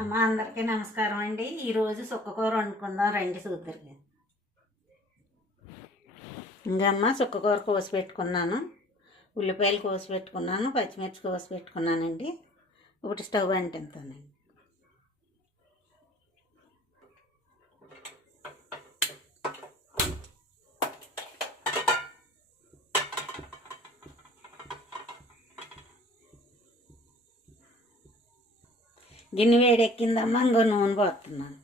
అమ్మ అందరికీ నమస్కారం అండి. ఈరోజు సుక్కకూర వండుకుందాం రండి చూద్దరికి ఇంకమ్మ సుక్కకూర కోసి పెట్టుకున్నాను. ఉల్లిపాయలు కోసి పెట్టుకున్నాను పచ్చిమిర్చి కోసి పెట్టుకున్నానండి. ఒకటి స్టవ్ అంటిస్తానండి గిన్నె వేడెక్కిందమ్మా ఇంకో నూనె పోతున్నాను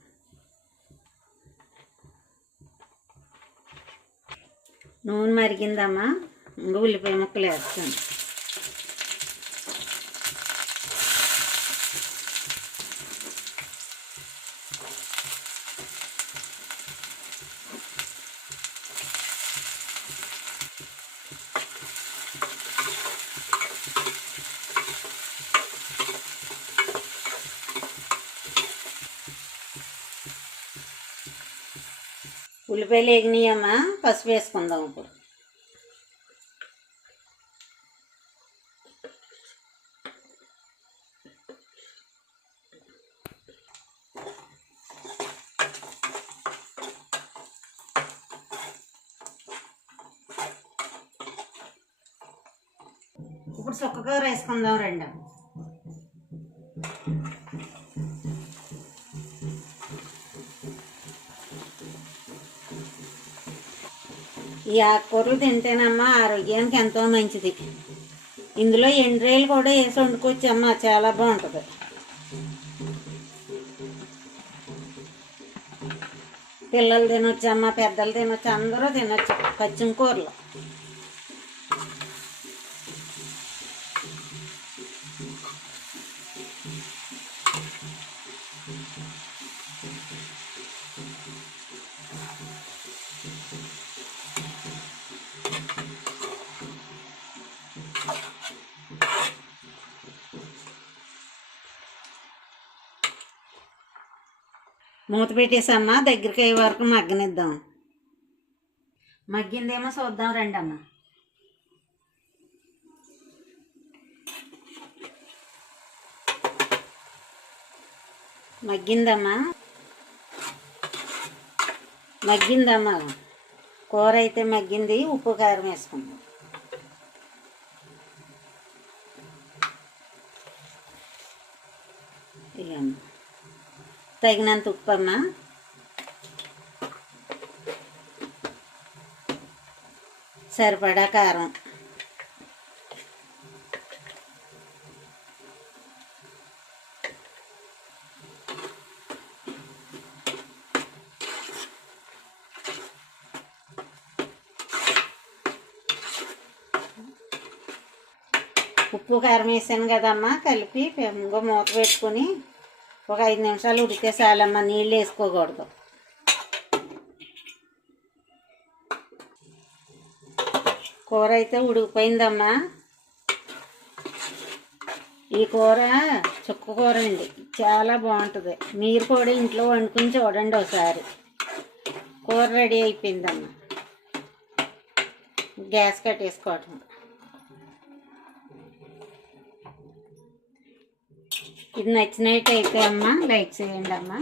నూనె మరిగిందమ్మా ఇంకో ఉల్లిపాయ ముక్కలు వేస్తాను. ఉల్లిపాయలు ఎగినాయమ్మా పసుపు వేసుకుందాం ఇప్పుడు. ఇప్పుడు చొక్కగా వేసుకుందాం రెండు. ఈ ఆకుకూరలు తింటేనమ్మా ఆరోగ్యానికి ఎంతో మంచిది. ఇందులో ఎండ్రాయిలు కూడా వేసి వండుకోవచ్చమ్మా చాలా బాగుంటుంది. పిల్లలు తినొచ్చు అమ్మ పెద్దలు తినొచ్చు అందరూ తినొచ్చు పచ్చిమ కూరలు. మూత పెట్టేసమ్మ దగ్గరికి అయ్యే వరకు మగ్గనిద్దాం. మగ్గిందేమో చూద్దాం రండి అమ్మ మగ్గిందమ్మా. మగ్గిందమ్మా. కూర అయితే మగ్గింది ఉప్పు కారం వేసుకుందాం. ఇవన్నీ తగినంత ఉప్పు అమ్మ సరిపడా కారం. ఉప్పు కారం వేసాను కదమ్మా కలిపి ఇంకో మూత పెట్టుకొని ఒక ఐదు నిమిషాలు ఉడికే చాలమ్మా నీళ్ళు వేసుకోకూడదు. కూర అయితే ఉడికిపోయిందమ్మా. ఈ కూర చుక్క కూర అండి. చాలా బాగుంటుంది. మీరు కూడా ఇంట్లో వండుకుని చూడండి ఒకసారి. కూర రెడీ అయిపోయిందమ్మా. గ్యాస్ కట్టేసుకోవటం. ఇది నచ్చినట్టయితే అమ్మ లైక్ చేయండి అమ్మ.